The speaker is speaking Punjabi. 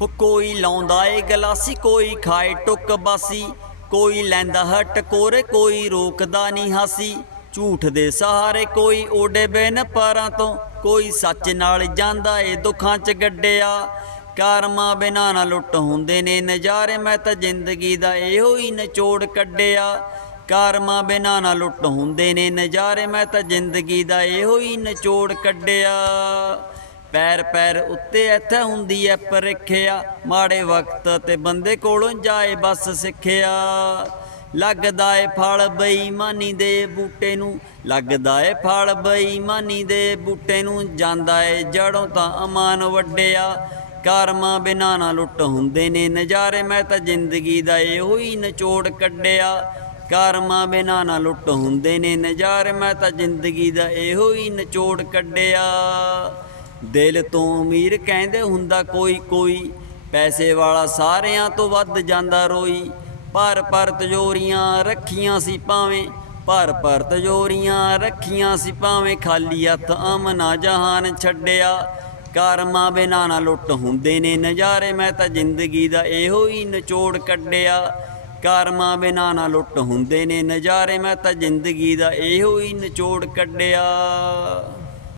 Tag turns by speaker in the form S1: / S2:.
S1: ਹੋ ਕੋਈ ਲਾਉਂਦਾ ਏ ਗਲਾਸੀ, ਕੋਈ ਖਾਏ ਟੁੱਕ ਬਾਸੀ। ਕੋਈ ਲੈਂਦਾ ਹਟ ਕੋਰੇ, ਕੋਈ ਰੋਕਦਾ ਨਹੀਂ ਹਾਸੀ। ਝੂਠ ਦੇ ਸਹਾਰੇ ਕੋਈ ਓਡੇ ਬੇਨ ਪਾਰਾਂ ਤੋਂ। ਕੋਈ ਸੱਚ ਨਾਲ ਜਾਂਦਾ ਏ ਦੁੱਖਾਂ 'ਚ ਗੱਡਿਆ। ਕਰਮਾਂ ਬਿਨਾ ਨਾ ਲੁੱਟ ਹੁੰਦੇ ਨੇ ਨਜ਼ਾਰੇ। ਮੈਂ ਤਾਂ ਜ਼ਿੰਦਗੀ ਦਾ ਇਹੋ ਹੀ ਨਿਚੋੜ ਕੱਢਿਆ। ਕਰਮਾਂ ਬਿਨਾ ਨਾ ਲੁੱਟ ਹੁੰਦੇ ਨੇ ਨਜ਼ਾਰੇ। ਮੈਂ ਤਾਂ ਜ਼ਿੰਦਗੀ ਦਾ ਇਹੋ ਹੀ ਨਿਚੋੜ ਕੱਢਿਆ। ਪੈਰ ਪੈਰ ਉੱਤੇ ਇੱਥੇ ਹੁੰਦੀ ਐ ਪਰਖਿਆ। ਮਾੜੇ ਵਕਤ ਤੇ ਬੰਦੇ ਕੋਲੋਂ ਜਾਏ ਬਸ ਸਿੱਖਿਆ। ਲੱਗਦਾ ਏ ਫਲ ਬੇਈਮਾਨੀ ਦੇ ਬੂਟੇ ਨੂੰ। ਲੱਗਦਾ ਏ ਫਲ ਬੇਈਮਾਨੀ ਦੇ ਬੂਟੇ ਨੂੰ। ਜਾਂਦਾ ਏ ਜੜੋਂ ਤਾਂ ਅਮਾਨ ਵੱਡਿਆ। ਕਰਮਾਂ ਬਿਨਾ ਨਾ ਲੁੱਟ ਹੁੰਦੇ ਨੇ ਨਜ਼ਾਰੇ। ਮੈਂ ਤਾਂ ਜ਼ਿੰਦਗੀ ਦਾ ਇਹੋ ਹੀ ਨਿਚੋੜ ਕੱਢਿਆ। ਕਰਮਾਂ ਬਿਨਾਂ ਨਾ ਲੁੱਟ ਹੁੰਦੇ ਨੇ ਨਜ਼ਾਰੇ। ਮੈਂ ਤਾਂ ਜ਼ਿੰਦਗੀ ਦਾ ਇਹੋ ਹੀ ਨਿਚੋੜ ਕੱਢਿਆ। ਦਿਲ ਤੋਂ ਅਮੀਰ ਕਹਿੰਦੇ ਹੁੰਦਾ ਕੋਈ ਕੋਈ। ਪੈਸੇ ਵਾਲਾ ਸਾਰਿਆਂ ਤੋਂ ਵੱਧ ਜਾਂਦਾ ਰੋਈ। ਭਰ ਭਰ ਤਜੋਰੀਆਂ ਰੱਖੀਆਂ ਸੀ ਭਾਵੇਂ। ਭਰ ਭਰ ਤਜੋਰੀਆਂ ਰੱਖੀਆਂ ਸੀ ਭਾਵੇਂ। ਖਾਲੀ ਹੱਥ ਅਮਨਾ ਜਹਾਨ ਛੱਡਿਆ। ਕਰਮਾਂ ਬਿਨਾਂ ਨਾ ਲੁੱਟ ਹੁੰਦੇ ਨੇ ਨਜ਼ਾਰੇ। ਮੈਂ ਤਾਂ ਜ਼ਿੰਦਗੀ ਦਾ ਇਹੋ ਹੀ ਨਿਚੋੜ ਕੱਢਿਆ। ਕਰਮਾਂ ਬਿਨਾਂ ਨਾ ਲੁੱਟ ਹੁੰਦੇ ਨੇ ਨਜ਼ਾਰੇ। ਮੈਂ ਤਾਂ ਜ਼ਿੰਦਗੀ ਦਾ ਇਹੋ ਹੀ ਨਿਚੋੜ ਕੱਢਿਆ।